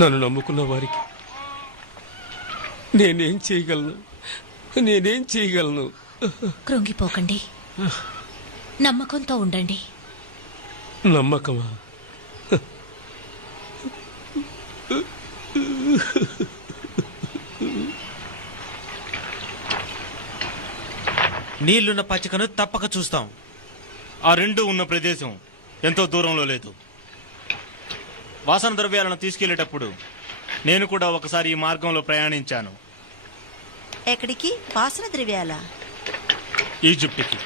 నన్ను నమ్ముకున్న వారికి నేనేం చేయగలను? కృంగిపోకండి, నమ్మకంతో ఉండండి. నమ్మకమా? నీళ్లున్న పచ్చికను తప్పక చూస్తాం. ఆ రెండు ఉన్న ప్రదేశం ఎంతో దూరంలో లేదు. వాసన ద్రవ్యాలను తీసుకెళ్లేటప్పుడు నేను కూడా ఒకసారి ఈ మార్గంలో ప్రయాణించాను. ఎక్కడికి? వాసన ద్రవ్యాల? ఈజిప్టుకి.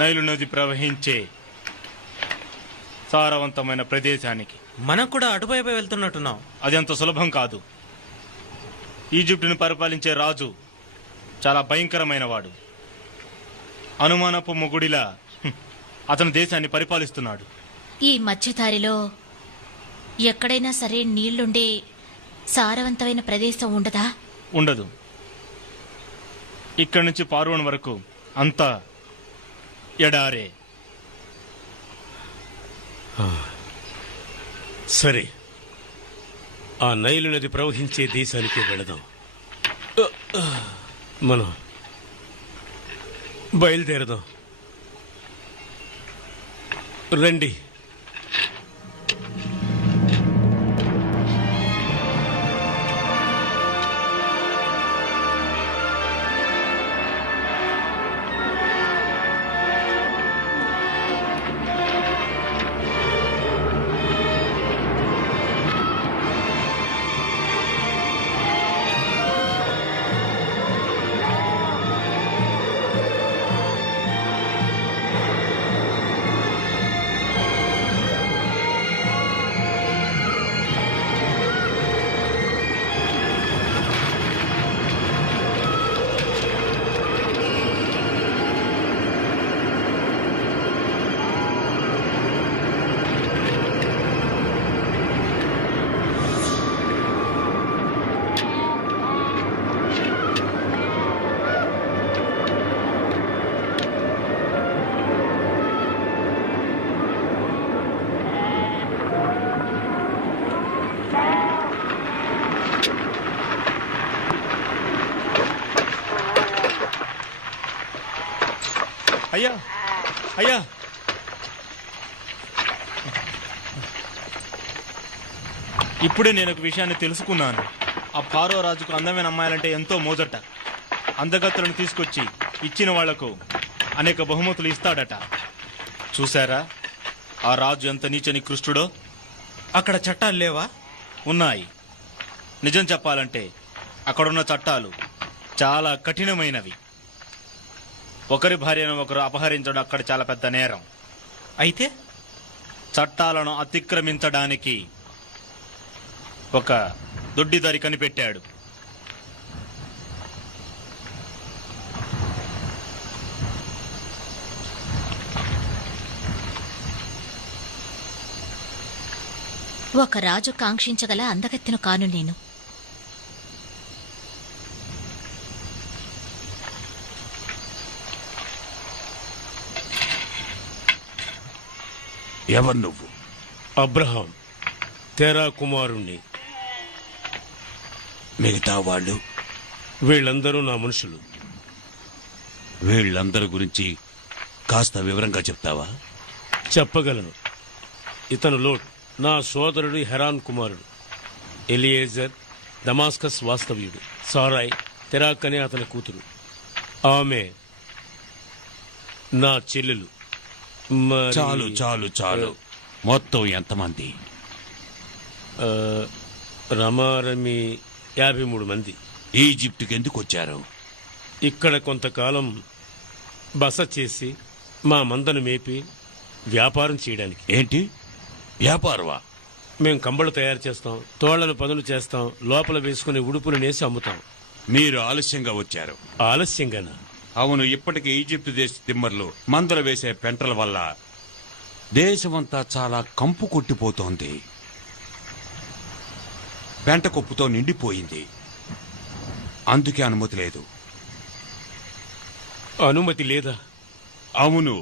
నైలు నది ప్రవహించే సారవంతమైన ప్రదేశానికి. మనం కూడా అటువైపు వెళ్తున్నట్టున్నాం. అది అంత సులభం కాదు. ఈజిప్టును పరిపాలించే రాజు చాలా భయంకరమైన వాడు. అనుమానపు మొగుడిలా అతను దేశాన్ని పరిపాలిస్తున్నాడు. ఈ మధ్యదారిలో ఎక్కడైనా సరే నీళ్లుండే సారవంతమైన ప్రదేశం ఉండదా? ఉండదు. ఇక్కడి నుంచి పార్వన్ వరకు అంతా ఎడారే. సరే, ఆ నైలు నది ప్రవహించే దేశానికి వెళదాం. మనం బయలుదేరదాం. రండి. అయ్యా, అయ్యా, ఇప్పుడే నేను ఒక విషయాన్ని తెలుసుకున్నాను. ఆ ఫారో రాజుకు అందమైన అమ్మాయిలంటే ఎంతో మోజట. అందగత్తులను తీసుకొచ్చి ఇచ్చిన వాళ్లకు అనేక బహుమతులు ఇస్తాడట. చూశారా ఆ రాజు ఎంత నీచ నికృష్టుడో? అక్కడ చట్టాలు లేవా? ఉన్నాయి. నిజం చెప్పాలంటే అక్కడున్న చట్టాలు చాలా కఠినమైనవి. ఒకరి భార్యను ఒకరు అపహరించడం అక్కడ చాలా పెద్ద నేరం. అయితే చట్టాలను అతిక్రమించడానికి ఒక దొడ్డిదారి కనిపెట్టాడు. ఒక రాజు కాంక్షించగల అందగత్తెను కాను నేను. ఎవరు నువ్వు? అబ్రహాం, తెరా కుమారుణ్ణి. మిగతా వాళ్ళు? వీళ్ళందరూ నా మనుషులు. వీళ్ళందరి గురించి కాస్త వివరంగా చెప్తావా? చెప్పగలను. ఇతను లోట్, నా సోదరుడు హెరాన్ కుమారుడు. ఎలియేజర్ దమాస్కస్ వాస్తవ్యుడు. సారాయ్ తెరాక్ అనే అతని కూతురు. ఆమె నా చెల్లెలు. చాలు చాలు చాలు. మొత్తం ఎంతమంది? రమారమి 53 మంది. ఈజిప్టుకి ఎందుకు వచ్చారు? ఇక్కడ కొంతకాలం బస చేసి మా మందను మేపి వ్యాపారం చేయడానికి. ఏంటి వ్యాపారమా? మేం కంబళ్ళు తయారు చేస్తాం, తోళ్లను పనులు చేస్తాం, లోపల వేసుకునే ఉడుపులు నేసి అమ్ముతాం. మీరు ఆలస్యంగా వచ్చారు. ఆలస్యంగానా? అవును. ఇప్పటికే ఈజిప్టు దేశ దిమ్మర్లు మందులు వేసే పెంటల వల్ల దేశమంతా చాలా కంపు కొట్టిపోతోంది. పెంట కొప్పుతో నిండిపోయింది. అందుకే అనుమతి లేదు. అనుమతి లేదా? అవును.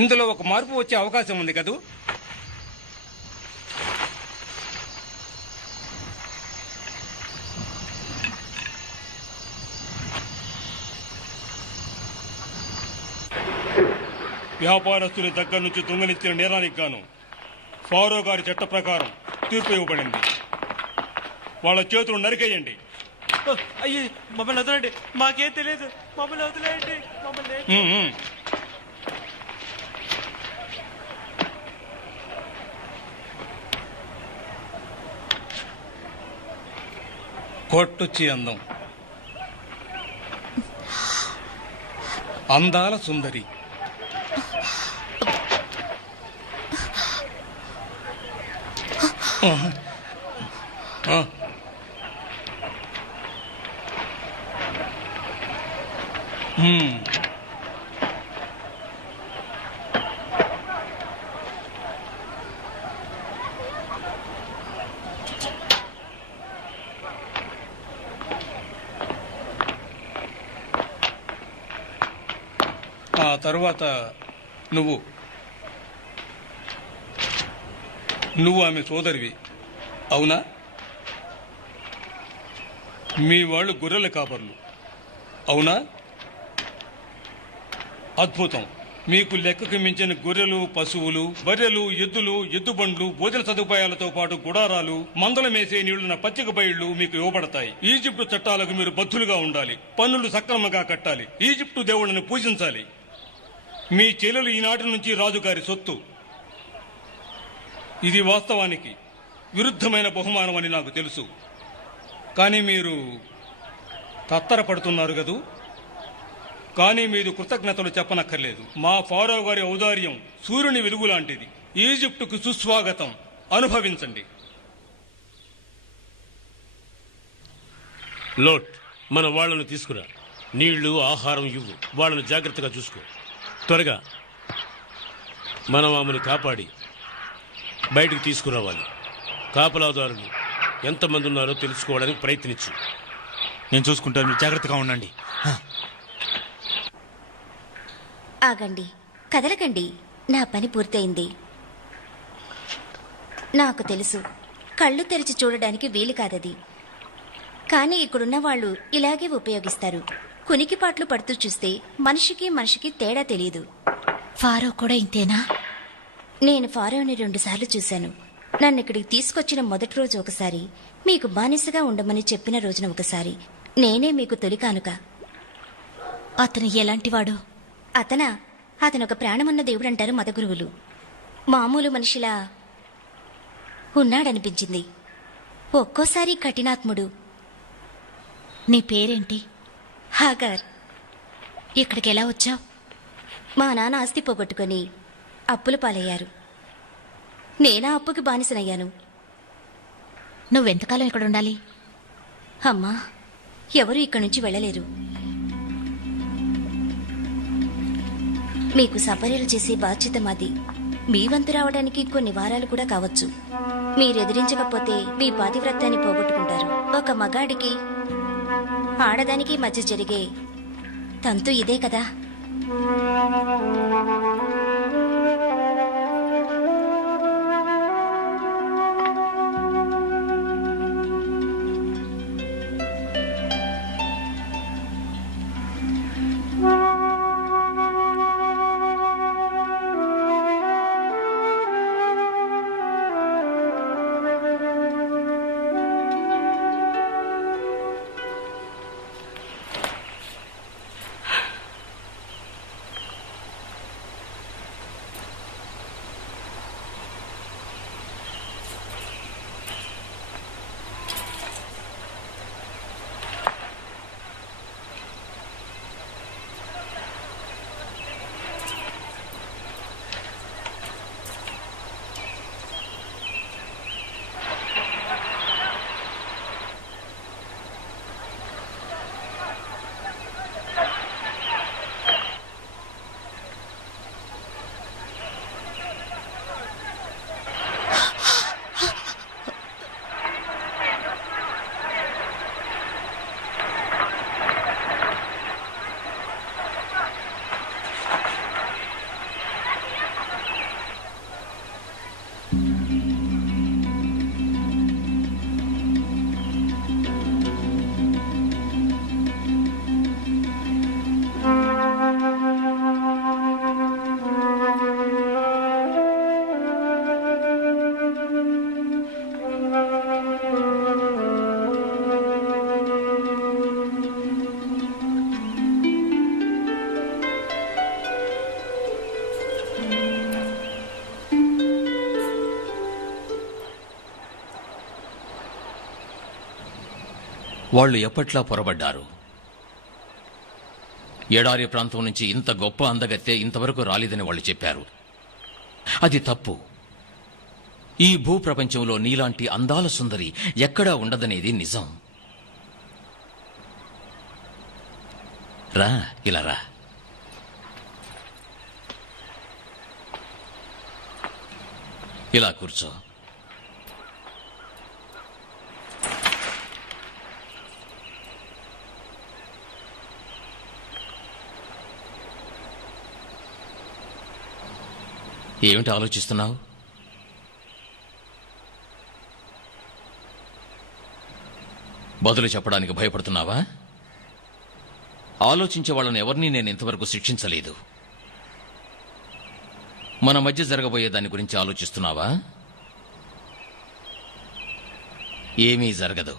ఇందులో ఒక మార్పు వచ్చే అవకాశం ఉంది కదూ? వ్యాపారస్తుల దగ్గర నుంచి దొంగలించిన నేరానికి గాను ఫారో గారి చట్ట ప్రకారం తీర్పు ఇవ్వబడింది. వాళ్ళ చేతులు నరికేయండి. అయ్యి మమ్మల్ని వదలండి, మాకేం తెలియదు, మమ్మల్ని వదిలేయండి, మమ్మల్ని. కొట్టొచ్చి అందం, అందాల సుందరి, ఆ తరువాత నువ్వు ఆమె సోదరివి అవునా? మీ వాళ్ళు గొర్రెల కాపర్లు అవునా? అద్భుతం. మీకు లెక్కకు మించిన గొర్రెలు, పశువులు, బర్రెలు, ఎద్దులు, ఎద్దుబండ్లు, భోజన సదుపాయాలతో పాటు గుడారాలు, మందల మేసే నీళ్లున్న పచ్చిక బయళ్లు మీకు ఇవ్వబడతాయి. ఈజిప్టు చట్టాలకు మీరు బద్ధులుగా ఉండాలి. పన్నులు సక్రమంగా కట్టాలి. ఈజిప్టు దేవుళ్ళని పూజించాలి. మీ చెల్లెలు ఈనాటి నుంచి రాజుగారి సొత్తు. ఇది వాస్తవానికి విరుద్ధమైన బహుమానం అని నాకు తెలుసు. కానీ మీరు తత్తరపడుతున్నారు కదూ? కానీ మీరు కృతజ్ఞతలు చెప్పనక్కర్లేదు. మా ఫారో గారి ఔదార్యం సూర్యుని వెలుగు లాంటిది. ఈజిప్టుకు సుస్వాగతం. అనుభవించండి. లోట్, మన వాళ్ళను తీసుకురా. నీళ్లు, ఆహారం ఇవ్వు. వాళ్ళను జాగ్రత్తగా చూసుకో. త్వరగా మనం ఆమెను కాపాడి బయటకు తీసుకురావాలి. కాపలాదారులు ఎంతమంది ఉన్నారో తెలుసుకోవడానికి ప్రయత్నించు. నేను చూసుకుంటాను, మీరు జాగ్రత్తగా ఉండండి. ఆగండి, కదలకండి. నా పని పూర్తయింది. నాకు తెలుసు, కళ్ళు తెరిచి చూడడానికి వీలు కాదది. కానీ ఇక్కడున్న వాళ్ళు ఇలాగే ఉపయోగిస్తారు. కునికిపాట్లు పడుతూ చూస్తే మనిషికి తేడా తెలియదు. ఫారో కూడా ఇంతేనా? నేను ఫారోని 2 సార్లు చూశాను. నన్ను ఇక్కడికి తీసుకొచ్చిన మొదటి రోజు ఒకసారి, మీకు బానిసగా ఉండమని చెప్పిన రోజున ఒకసారి. నేనే మీకు తొలి కానుక. అతను ఎలాంటివాడు? అతనొక ప్రాణమున్న దేవుడంటారు మత గురువులు. మామూలు మనిషిలా ఉన్నాడనిపించింది. ఒక్కోసారి కఠినాత్ముడు. నీ పేరేంటి? హాగర్. ఇక్కడికి ఎలా వచ్చావు? మా నాన్న ఆస్తి పోగొట్టుకుని అప్పుల పాలయ్యారు. నేనా అప్పుకి బానిసనయ్యాను. నువ్వెంతకాలం ఇక్కడ ఉండాలి? అమ్మా, ఎవరూ ఇక్కడి నుంచి వెళ్ళలేరు. మీకు సపర్యలు చేసే బాధ్యత మాది. మీ వంతు రావడానికి కొన్ని వారాలు కూడా కావచ్చు. మీరెదిరించకపోతే మీ పాతివ్రత్యాన్ని పోగొట్టుకుంటారు. ఒక మగాడికి ఆడదానికి మధ్య జరిగే తంతు ఇదే కదా. వాళ్ళు ఎప్పట్లా పొరబడ్డారు. ఎడారి ప్రాంతం నుంచి ఇంత గొప్ప అందగత్తె ఇంతవరకు రాలేదని వాళ్ళు చెప్పారు. అది తప్పు. ఈ భూప్రపంచంలో నీలాంటి అందాల సుందరి ఎక్కడా ఉండదనేది నిజం. రా, ఇలా రా. ఇలా కూర్చో. ఏమిటి ఆలోచిస్తున్నావు? బదులు చెప్పడానికి భయపడుతున్నావా? ఆలోచించే వాళ్ళని ఎవరినీ నేను ఇంతవరకు శిక్షించలేదు. మన మధ్య జరగబోయే దాని గురించి ఆలోచిస్తున్నావా? ఏమీ జరగదు.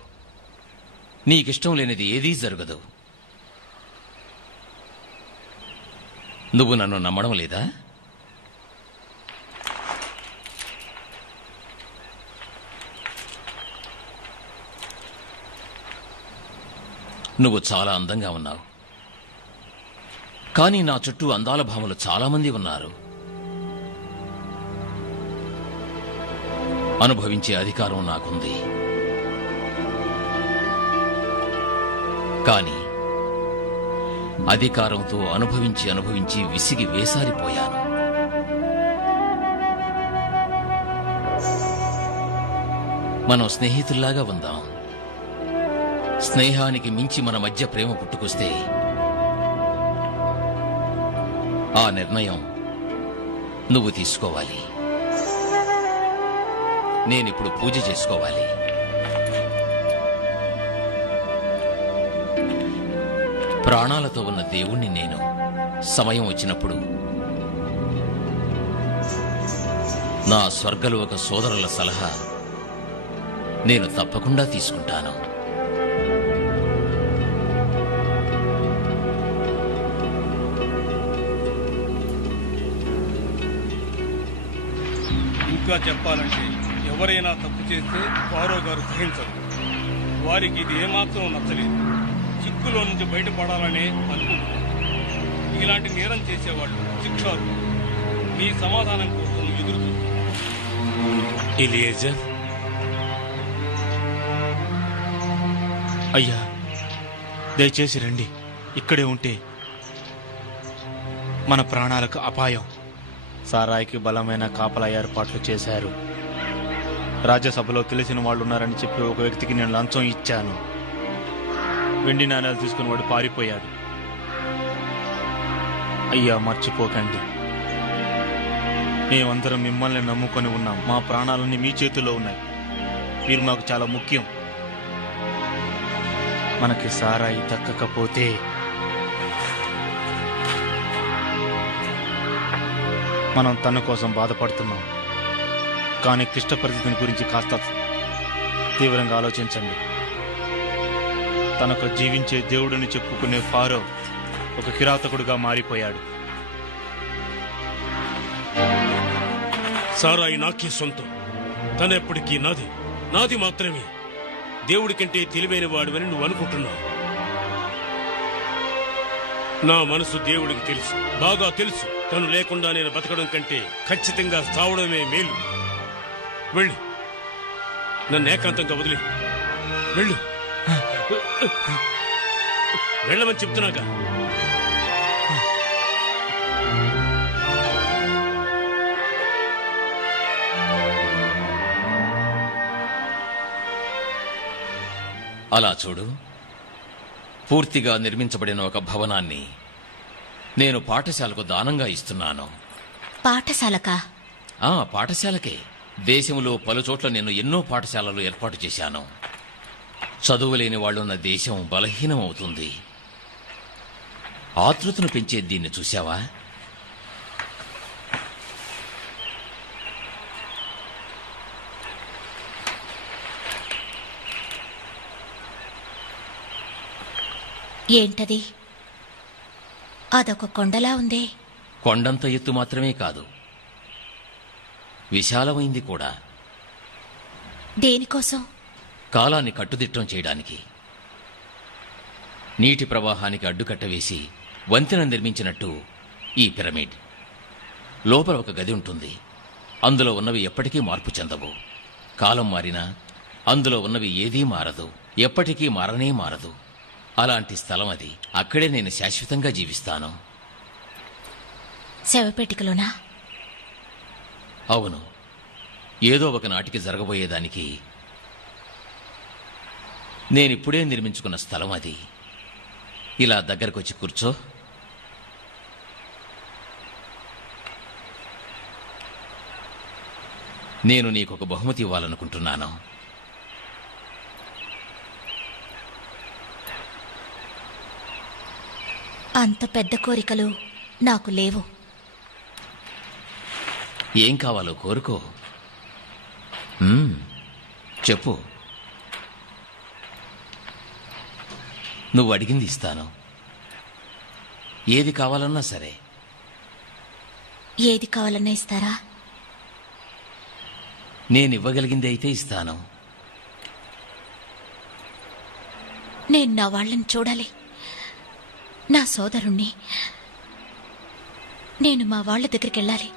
నీకిష్టం లేనిది ఏదీ జరగదు. నువ్వు నన్ను నమ్మడం లేదా? నువ్వు చాలా అందంగా ఉన్నావు. కానీ నా చుట్టూ అందాల భామలు చాలా మంది ఉన్నారు. అనుభవించే అధికారం నాకుంది. కానీ అధికారంతో అనుభవించి అనుభవించి విసిగి వేసారిపోయాను. మనం స్నేహితుల్లాగా ఉందాం. స్నేహానికి మించి మన మధ్య ప్రేమ పుట్టుకొస్తే ఆ నిర్ణయం నువ్వు తీసుకోవాలి. నేనిప్పుడు పూజ చేసుకోవాలి. ప్రాణాలతో ఉన్న దేవుణ్ణి నేను. సమయం వచ్చినప్పుడు నా స్వర్గలోక సోదరుల సలహా నేను తప్పకుండా తీసుకుంటాను. ఇంకా చెప్పాలంటే ఎవరైనా తప్పు చేస్తే ఫారో గారు గ్రహించరు. వారికి ఇది ఏమాత్రం నచ్చలేదు. చిక్కులో నుంచి బయటపడాలనే అనుకుంటున్నారు. ఇలాంటి నేరం చేసేవాళ్ళు శిక్షారు. మీ సమాధానం కోసం ఎదురు చూస్తున్నారు. ఎలియేజర్, అయ్యా, దయచేసి రండి. ఇక్కడే ఉంటే మన ప్రాణాలకు అపాయం. సారాయికి బలమైన కాపలా ఏర్పాట్లు చేశారు. రాజ్యసభలో తెలిసిన వాళ్ళు ఉన్నారని చెప్పి ఒక వ్యక్తికి నేను లంచం ఇచ్చాను. వెండి నాణ్యాలు తీసుకుని వాడు పారిపోయాడు. అయ్యా, మర్చిపోకండి, మేమందరం మిమ్మల్ని నమ్ముకొని ఉన్నాం. మా ప్రాణాలన్నీ మీ చేతుల్లో ఉన్నాయి. మీరు మాకు చాలా ముఖ్యం. మనకి సారాయి దక్కకపోతే మనం తన కోసం బాధపడుతున్నాం. కానీ క్లిష్ట పరిస్థితిని గురించి కాస్త తీవ్రంగా ఆలోచించండి. తనకు జీవించే దేవుడిని చెప్పుకునే ఫారో ఒక కిరాతకుడుగా మారిపోయాడు. సారాయి నాకే సొంతం. తనెప్పటికీ నాది. నాది మాత్రమే. దేవుడి కంటే తెలివైన వాడివని నువ్వు అనుకుంటున్నావు. నా మనసు దేవుడికి తెలుసు, బాగా తెలుసు. తను లేకుండా నేను బతకడం కంటే ఖచ్చితంగా చావడమే మేలు. వెళ్ళు, నన్ను ఏకాంతంగా వదిలి వెళ్ళు. వెళ్ళమని చెప్తున్నాగా. అలా చూడు, పూర్తిగా నిర్మించబడిన ఒక భవనాన్ని నేను పాఠశాలకు దానంగా ఇస్తున్నాను. పాఠశాలకా? పాఠశాలకే. దేశంలో పలుచోట్ల నేను ఎన్నో పాఠశాలలు ఏర్పాటు చేశాను. చదువులేని వాళ్ళున్న దేశం బలహీనం అవుతుంది. ఆతృతను పెంచే దీన్ని చూశావా? ఏంటది? అదొక కొండలా ఉందే. కొండంత ఎత్తు మాత్రమే కాదు, విశాలమైంది కూడా. దేనికోసం? కాలాన్ని కట్టుదిట్టం చేయడానికి. నీటి ప్రవాహానికి అడ్డుకట్ట వేసి వంతెన నిర్మించినట్టు ఈ పిరమిడ్. లోపల ఒక గది ఉంటుంది. అందులో ఉన్నవి ఎప్పటికీ మార్పు చెందవు. కాలం మారినా అందులో ఉన్నవి ఏదీ మారదు, ఎప్పటికీ మారనే మారదు. అలాంటి స్థలం అది. అక్కడే నేను శాశ్వతంగా జీవిస్తాను. శవపేటికలోనా? అవును, ఏదో ఒక నాటికి జరగబోయేదానికి నేనిప్పుడే నిర్మించుకున్న స్థలం అది. ఇలా దగ్గరకొచ్చి కూర్చో. నేను నీకొక బహుమతి ఇవ్వాలనుకుంటున్నాను. అంత పెద్ద కోరికలు నాకు లేవు. ఏం కావాలో కోరుకో. చెప్పు. నువ్వు అడిగింది ఇస్తాను. ఏది కావాలన్నా సరే. ఏది కావాలన్నా ఇస్తారా? నేనివ్వగలిగింది అయితే ఇస్తాను. నేను నా వాళ్ళని చూడాలి, నా సోదరుణ్ణి. నేను మా వాళ్ళ దగ్గరికి వెళ్ళాలి.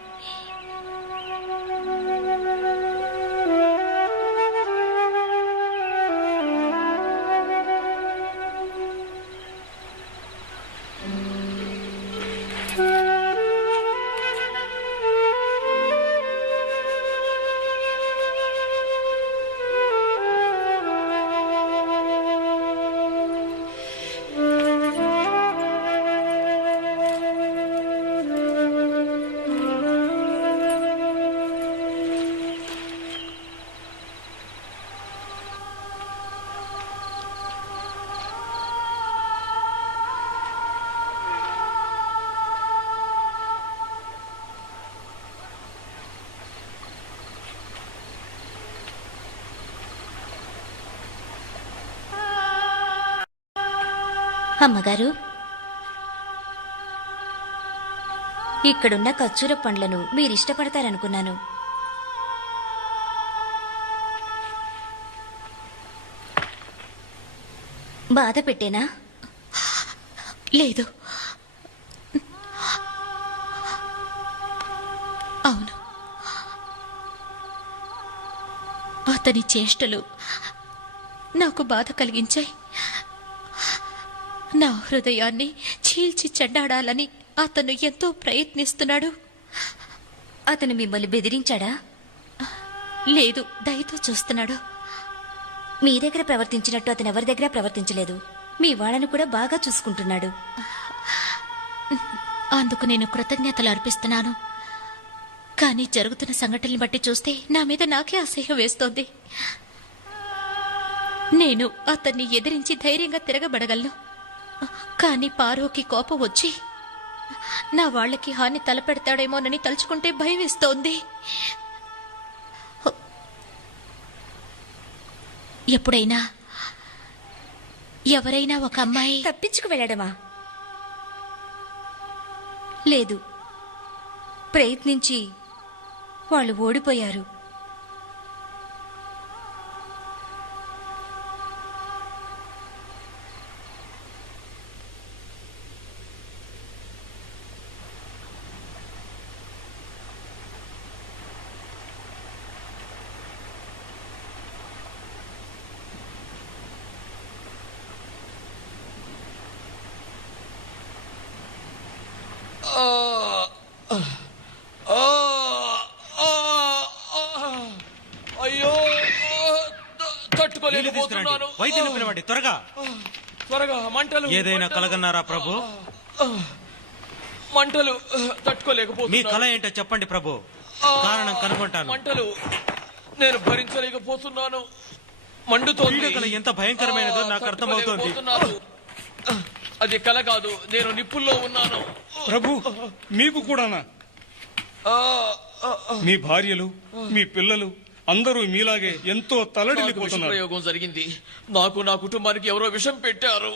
అమ్మగారు, ఇక్కడున్న ఖర్జూర పండ్లను మీరిష్టపడతారనుకున్నాను. బాధ పెట్టేనా? లేదు. అవును, అతని చేష్టలు నాకు బాధ కలిగించాయి. నా హృదయాన్ని చీల్చి చెండాడాలని అతను ఎంతో ప్రయత్నిస్తున్నాడు. అతను మిమ్మల్ని బెదిరించాడా? లేదు, దయతో చూస్తున్నాడు. మీ దగ్గర ప్రవర్తించినట్టు అతను ఎవరి దగ్గర ప్రవర్తించలేదు. మీ వాళ్ళను కూడా బాగా చూసుకుంటున్నాడు. అందుకు నేను కృతజ్ఞతలు అర్పిస్తున్నాను. కానీ జరుగుతున్న సంఘటనలు బట్టి చూస్తే నా మీద నాకే అసహ్యం వేస్తోంది. నేను అతన్ని ఎదిరించి ధైర్యంగా తిరగబడగలను. కానీ పారోకి కోపం వచ్చి నా వాళ్ళకి హాని తలపెడతాడేమోనని తలుచుకుంటే భయం వేస్తోంది. ఎప్పుడైనా ఎవరైనా ఒక అమ్మాయి తప్పించుకు వెళ్ళడమా? లేదు, ప్రయత్నించి వాళ్ళు ఓడిపోయారు. అయ్యో, తట్టుకోలేకపోతున్నాను. వైద్యుని పిలవండి త్వరగా. త్వరగా, మంటలు. ఏదైనా కలగన్నారా ప్రభు? మంటలు తట్టుకోలేకపోతున్నాను. మీ కళ ఏంటో చెప్పండి ప్రభు, కారణం కనుగొంటాను. మంటలు నేను భరించలేకపోతున్నాను. మండుతోంది. పీడకల ఎంత భయంకరమైనదో నాకు అర్థమవుతోంది. అది కల కాదు, నేను నిప్పుల్లో ఉన్నాను. ప్రభు, మీకు కూడానా? మీ భార్యలు, మీ పిల్లలు అందరూ మీలాగే ఎంతో తలడిల్లిపోతున్నారు. ప్రయోగం జరిగింది. నాకు, నా కుటుంబానికి ఎవరో విషం పెట్టారు.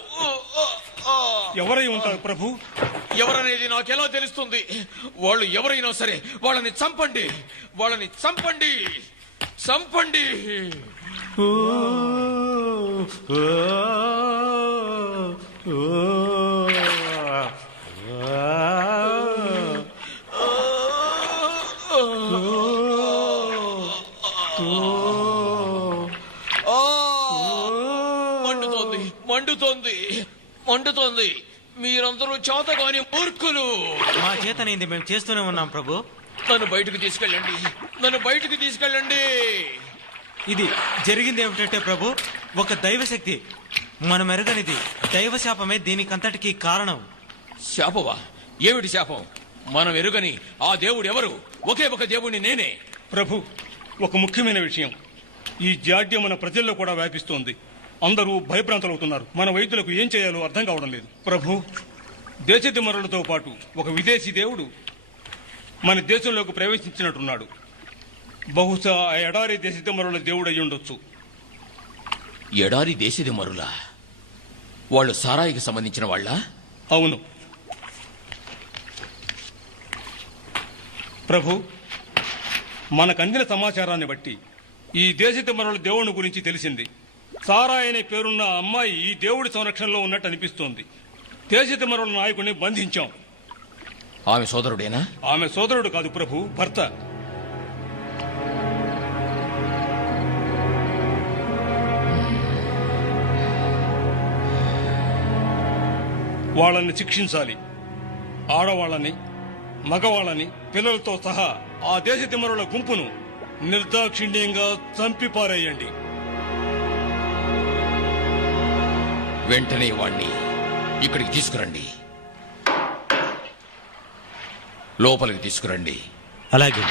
ఎవరై ఉంటారు ప్రభు? ఎవరనేది నాకెలా తెలుస్తుంది? వాళ్ళు ఎవరైనా సరే వాళ్ళని చంపండి, వాళ్ళని చంపండి, చంపండి. మండుతోంది మండుతోంది మండుతోంది. మీరందరూ చేతగాని మూర్ఖులు. మా చేతనైంది మేము చేస్తూనే ఉన్నాం ప్రభు. నన్ను బయటకు తీసుకెళ్ళండి, నన్ను బయటకు తీసుకెళ్ళండి. ఇది జరిగింది ఏమిటంటే ప్రభు, ఒక దైవశక్తి మనం ఎరగనిది దైవశాపమే దీనికంతటికి కారణం. శాపవా? ఏమిటి శాపం? మనం ఎరుగని ఆ దేవుడు ఎవరు? ఒకే ఒక దేవుడిని నేనే. ప్రభు, ఒక ముఖ్యమైన విషయం. ఈ జాడ్యం మన ప్రజల్లో కూడా వ్యాపిస్తోంది. అందరూ భయభ్రాంతులవుతున్నారు. మన వైద్యులకు ఏం చేయాలో అర్థం కావడం లేదు. ప్రభు, దేశదిమ్మరులతో పాటు ఒక విదేశీ దేవుడు మన దేశంలోకి ప్రవేశించినట్టున్నాడు. బహుశా ఆ ఎడారి దేశదిమ్మరుల దేవుడు అయి ఉండొచ్చు. ఎడారి దేశది మరులా? వాళ్ళు సారాయికి సంబంధించిన వాళ్ళ? అవును ప్రభు, మనకు అందిన సమాచారాన్ని బట్టి ఈ దేశదిమ్మరుల దేవుని గురించి తెలిసింది. సారా అనే పేరున్న అమ్మాయి ఈ దేవుడి సంరక్షణలో ఉన్నట్టు అనిపిస్తోంది. దేశదిమ్మరుల నాయకుడిని బంధించాం. ఆమె సోదరుడేనా? ఆమె సోదరుడు కాదు ప్రభు, భర్త. వాళ్ళని శిక్షించాలి. ఆడవాళ్ళని, మగవాళ్ళని, పిల్లలతో సహా ఆ దేశదిమ్మరుల గుంపును నిర్దాక్షిణ్యంగా చంపి పారేయండి. వెంటనే వాణ్ణి ఇక్కడికి తీసుకురండి, లోపలికి తీసుకురండి. అలాగే.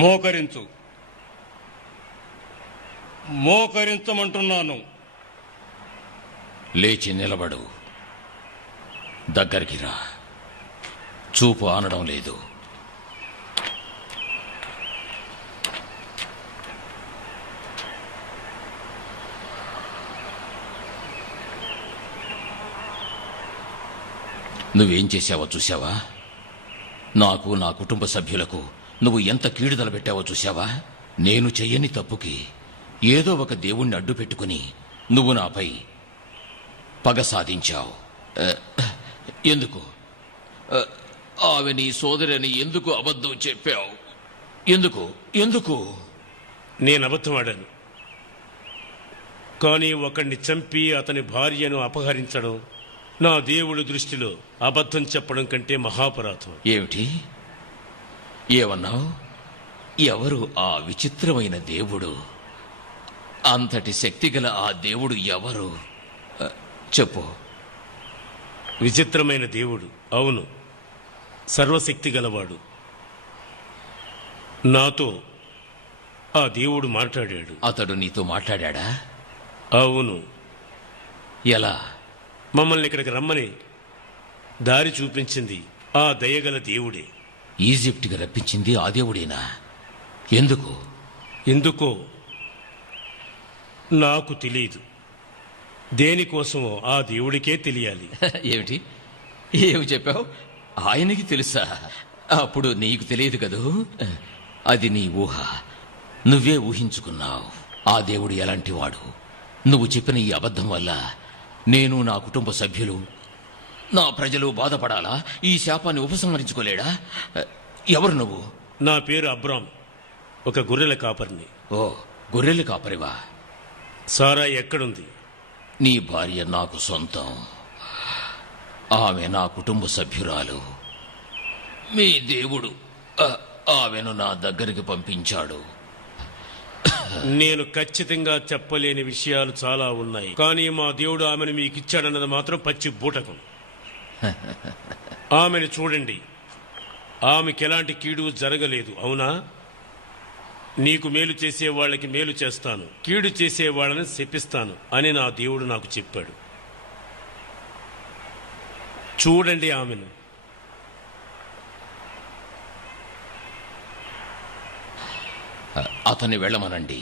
మోకరించు, మోకరించమంటున్నాను. లేచి నిలబడు, దగ్గరికి రా. చూపు ఆనడం లేదు. నువ్వేం చేశావో చూశావా? నాకు, నా కుటుంబ సభ్యులకు నువ్వు ఎంత కీడుదల పెట్టావో చూశావా? నేను చెయ్యని తప్పుకి ఏదో ఒక దేవుణ్ణి అడ్డు పెట్టుకుని నువ్వు నాపై పగ సాధించావు. ఎందుకు? ఆమె నీ సోదరిని ఎందుకు అబద్ధం చెప్పావు? ఎందుకు? ఎందుకు? నేను అబద్ధం ఆడాను, కానీ ఒకణ్ణి చంపి అతని భార్యను అపహరించడం నా దేవుడి దృష్టిలో అబద్ధం చెప్పడం కంటే మహాపరాధం. ఏమిటి? ఏమన్నావు? ఎవరు ఆ విచిత్రమైన దేవుడు? అంతటి శక్తిగల ఆ దేవుడు ఎవరు? చెప్పు. విచిత్రమైన దేవుడు, అవును, సర్వశక్తి గలవాడు. నాతో ఆ దేవుడు మాట్లాడాడు. అతడు నీతో మాట్లాడా? అవును. ఎలా? మమ్మల్ని ఇక్కడికి రమ్మని దారి చూపించింది ఆ దయగల దేవుడే. ఈజిప్ట్కి రప్పించింది ఆ దేవుడేనా? ఎందుకు? ఎందుకో నాకు తెలియదు. దేనికోసమో ఆ దేవుడికే తెలియాలి. ఏమిటి? ఏమి చెప్పావు? ఆయనకి తెలుసా? అప్పుడు నీకు తెలియదు కదూ. అది నీ ఊహ, నువ్వే ఊహించుకున్నావు. ఆ దేవుడు ఎలాంటి వాడు? నువ్వు చెప్పిన ఈ అబద్ధం వల్ల నేను, నా కుటుంబ సభ్యులు, నా ప్రజలు బాధపడాలా? ఈ శాపాన్ని ఉపసంహరించుకోలేడా? ఎవరు నువ్వు? నా పేరు అబ్రాం, ఒక గొర్రెల కాపరిని. ఓ, గొర్రెల కాపరివా? సారా ఎక్కడుంది? నీ భార్య నాకు సొంతం. ఆమె నా కుటుంబ సభ్యురాలు. మీ దేవుడు ఆమెను నా దగ్గరికి పంపించాడు. నేను ఖచ్చితంగా చెప్పలేని విషయాలు చాలా ఉన్నాయి, కానీ మా దేవుడు ఆమెను మీకు ఇచ్చాడన్నది మాత్రం పచ్చి బూటకం. ఆమెను చూడండి, ఆమెకి ఎలాంటి కీడు జరగలేదు, అవునా? నీకు మేలు చేసే వాళ్ళకి మేలు చేస్తాను, కీడు చేసే వాళ్ళని శపిస్తాను అని నా దేవుడు నాకు చెప్పాడు. చూడండి ఆమెను. అతన్ని వెళ్ళమనండి.